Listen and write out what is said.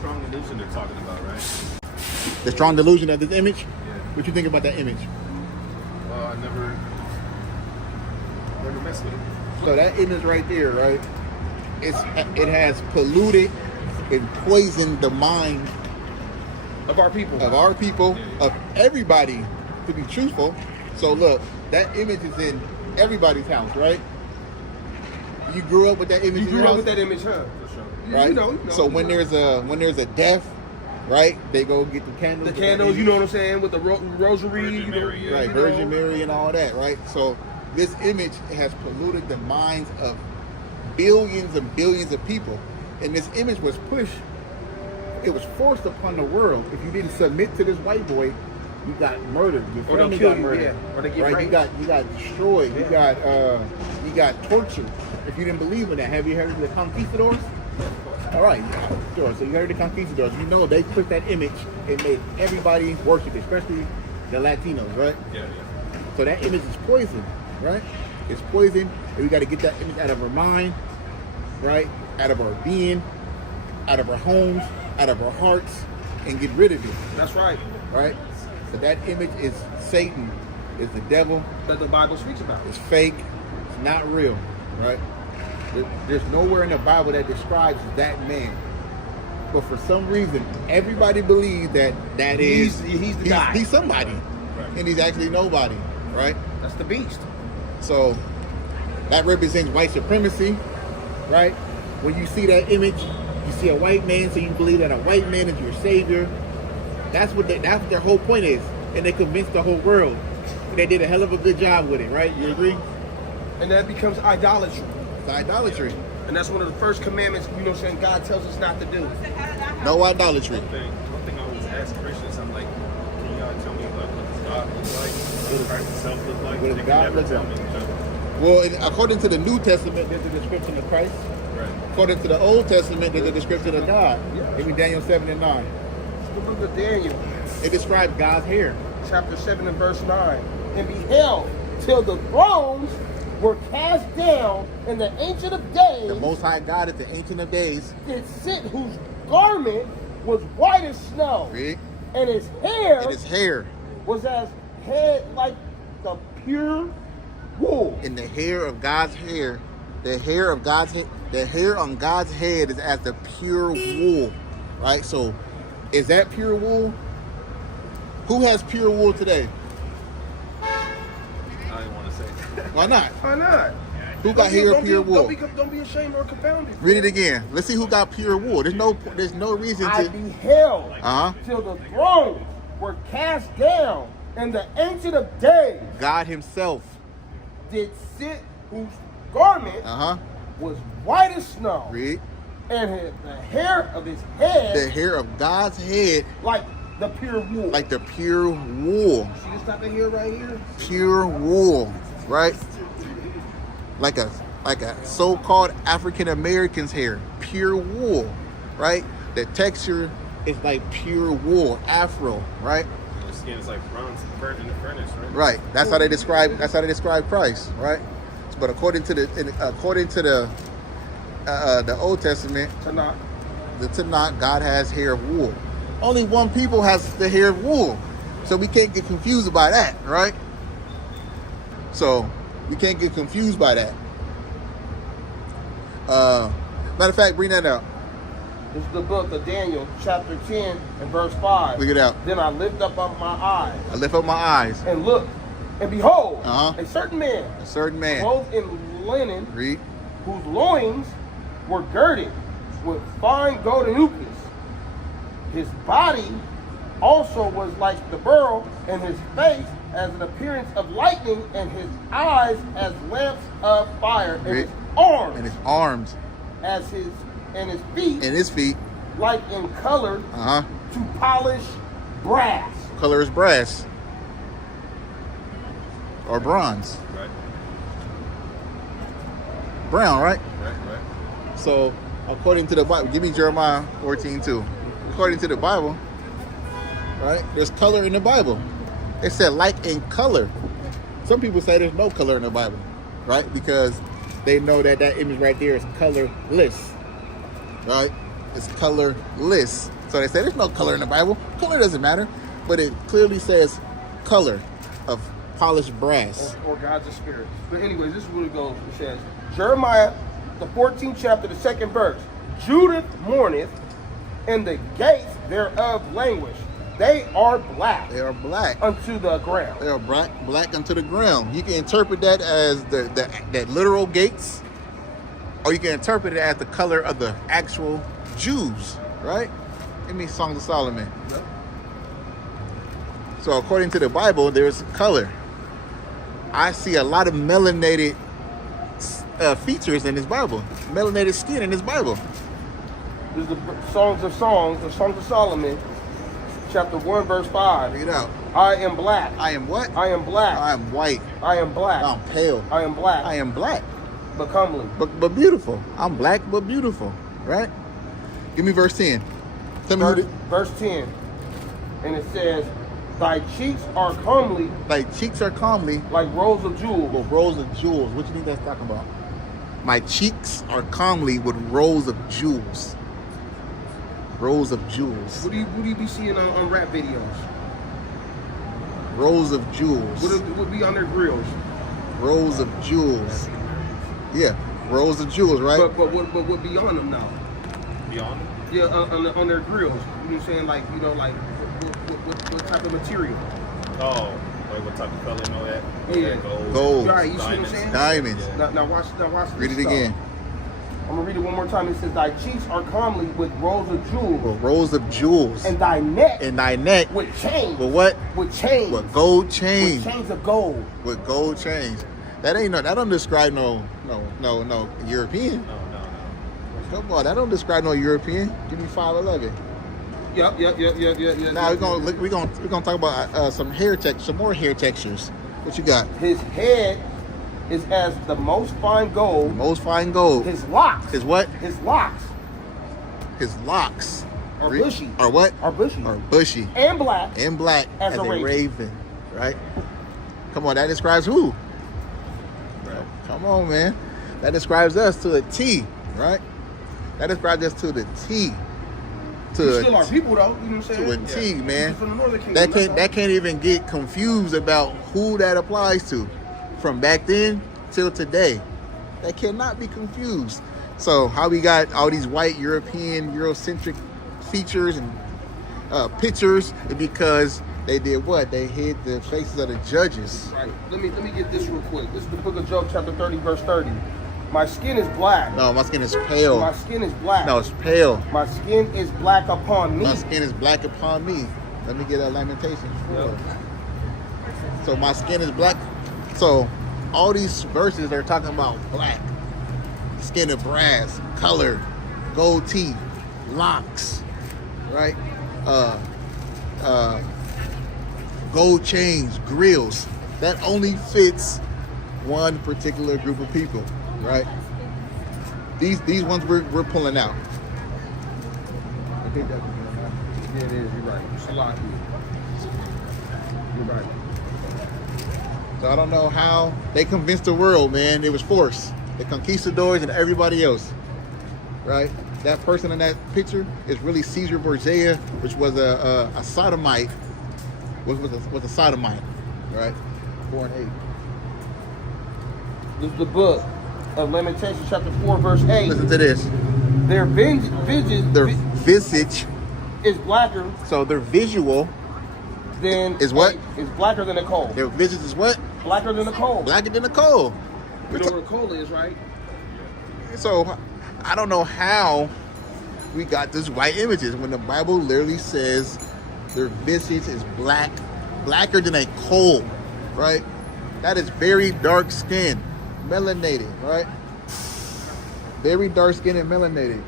strong illusion they're talking about, right? The strong delusion of this image? Yeah. What you think about that image? Well, I never messed with it. So that image right there, right? It has polluted and poisoned the mind Of our people. of everybody, to be truthful. So look, that image is in everybody's house, right? You grew up with that image. You grew up with that image, huh? For sure. Right? You know, so when there's a death, right? They go get the candles. the candles, you know what I'm saying, with the rosary, Virgin Mary, yeah. Right, Virgin Mary and all that, right? So this image has polluted the minds of billions and billions of people. And this image was pushed, it was forced upon the world. If you didn't submit to this white boy, you got murdered. Your Or family they'll kill got you, murdered. yeah. Or they get right? raped. You got destroyed. Yeah. You got tortured. If you didn't believe in that, have you heard of the conquistadors? All right, sure. So you heard of the conquistadors. You know they put that image and made everybody worship it, especially the Latinos, right? Yeah. So that image is poison, right? It's poison, and we got to get that image out of our mind, right? Out of our being, out of our homes, out of our hearts, and get rid of it, That's right. right? So that image is Satan, is the devil, That the Bible speaks about. it's fake, it's not real, right? There's nowhere in the Bible that describes that man. But for some reason, everybody believes that He's the guy. He's somebody, Right. and he's actually nobody, right? That's the beast. So that represents white supremacy, right? When you see that image, you see a white man, so you believe that a white man is your savior. That's what their whole point is, and they convinced the whole world. They did a hell of a good job with it, right? You agree? And that becomes idolatry. It's idolatry. And that's one of the first commandments, you know what I'm saying, God tells us not to do. No idolatry. One thing I always ask Christians, I'm like, can y'all tell me about what does God look like? What does Christ himself look like? What does They can God never look tell like? me each other. Well, according to the New Testament, there's a description of Christ. Right. According to the Old Testament, there's a description of God. Yeah. Give me Daniel 7 and 9. It's the book of Daniel, It describes God's hair. chapter 7 and verse 9. And beheld till the thrones were cast down, and the Ancient of Days The Most High God is the Ancient of Days. did sit, whose garment was white as snow, Read. and his hair And his hair. was as head like the pure wool. In the hair of God's hair, the hair of God's head, the hair on God's head is as the pure wool, right? So, is that pure wool? Who has pure wool today? I didn't want to say that. Why not? Why not? Who got hair of pure wool? Don't be ashamed or confounded. Read it again. Let's see who got pure wool. There's no reason I to. beheld Uh huh. till the thrones were cast down, and the Ancient of Days God Himself. did sit, whose garment Uh huh. was white as snow, Read. and the hair of his head The hair of God's head, like the pure wool. like the pure wool. See this type of hair right here? Pure wool, right? Like a so-called African American's hair, pure wool, right? The texture is like pure wool, afro, right? Your skin is like bronze burnt in the furnace, right? Right. That's how they describe. That's how they describe Christ, right? But according to the Old Testament, Tanakh. the Tanakh, God has hair of wool. Only one people has the hair of wool, so we can't get confused by that, right? So we can't get confused by that. Matter of fact, bring that out. This is the book of Daniel, chapter 10 and verse 5. Look it out. Then I lift up my eyes I lift up my eyes. and look, and behold, Uh-huh. a certain man, A certain man. clothed in linen, Read. whose loins were girded with fine golden hoopus. His body also was like the beryl, and his face as an appearance of lightning, and his eyes as lamps of fire, and his arms And his arms as his and his feet and his feet. like in color Uh huh. to polish brass. Color is brass or bronze. Right. Brown, right? Right. So, according to the Bible, give me Jeremiah 14:2. According to the Bible, right? There's color in the Bible. It said like in color. Some people say there's no color in the Bible, right? Because they know that image right there is colorless, right? is colorless. So they say there's no color in the Bible. Color doesn't matter, but it clearly says color of polished brass. Or God's a spirit. But anyways, this is what it goes. It says, Jeremiah, the 14th chapter, the 2nd verse. Judith mourneth, and the gates thereof languish. They are black. They are black unto the ground. They are black unto the ground. You can interpret that as that literal gates, or you can interpret it as the color of the actual Jews, right? Give me Songs of Solomon. Yep. So according to the Bible, there's color. I see a lot of melanated features in this Bible. Melanated skin in this Bible. This is the Songs of Solomon, chapter 1, verse 5. Read it out. I am black. I am what? I am black. I am white. I am black. I'm pale. I am black. I am black. But comely. But beautiful. I'm black but beautiful. Right? Give me verse 10. Tell me Verse 10. And it says, thy cheeks are comely. Thy cheeks are comely. Like rows of jewels. With rows of jewels. What do you think that's talking about? My cheeks are comely with rows of jewels. Rows of jewels. What do you be seeing on rap videos? Rows of jewels. What would be on their grills? Rows of jewels. Yeah, rows of jewels, right? But what be on them now? Beyond? Yeah, on their grills. You know what I'm saying? Like, you know, like what type of material? Oh, like what type of color and all that? Yeah. Gold. Right, you see what I'm saying? Diamonds. Yeah. Now watch this. Read it again. I'm gonna read it one more time. It says, thy cheeks are comely with rows of jewels. With rows of jewels. And thy neck. And thy neck. With chains. With what? With chains. With gold chains. With chains of gold. With gold chains. That don't describe no European. No. Come on, that don't describe no European. Give me 5'11". Yep. Now we're gonna talk about some more hair textures. What you got? His head is as the most fine gold. Most fine gold. His locks. His what? His locks. His locks. Are bushy. Are what? Are bushy. Are bushy. And black. And black as a raven. Right? Come on, that describes who? Right. Come on, man. That describes us to a T, right? That describes us to the T. We still are people, though. You know what I'm saying? To a T, man. From the Northern Kingdom, That can't even get confused about who that applies to. From back then till today, that cannot be confused. So how we got all these white European Eurocentric features and pictures is because they did what? They hid the faces of the judges. Right. Let me get this real quick. This is the book of Job, chapter 30, verse 30. My skin is black. No, my skin is pale. My skin is black. No, it's pale. My skin is black upon me. My skin is black upon me. Let me get that Lamentations 4. So my skin is black. So all these verses are talking about black, skin of brass, color, gold teeth, locks, right? Gold chains, grills. That only fits one particular group of people, right? These ones we're pulling out. I think that's yeah, it is. You're right. It's a lot here. You're right. So I don't know how they convinced the world, man. It was force. The conquistadors and everybody else, right? That person in that picture is really Caesar Borgia, which was a sodomite. Was a sodomite, right? 4 and 8. This is the book of Lamentations, chapter 4, verse 8. Listen to this. Their visage is blacker. So their visual than is what? Is blacker than a coal. Their visage is what? Blacker than a coal. Blacker than a coal. You know what a coal is, right? So I don't know how we got these white images when the Bible literally says their visage is black, blacker than a coal, right? That is very dark skin, melanated, right? Very dark skin and melanated.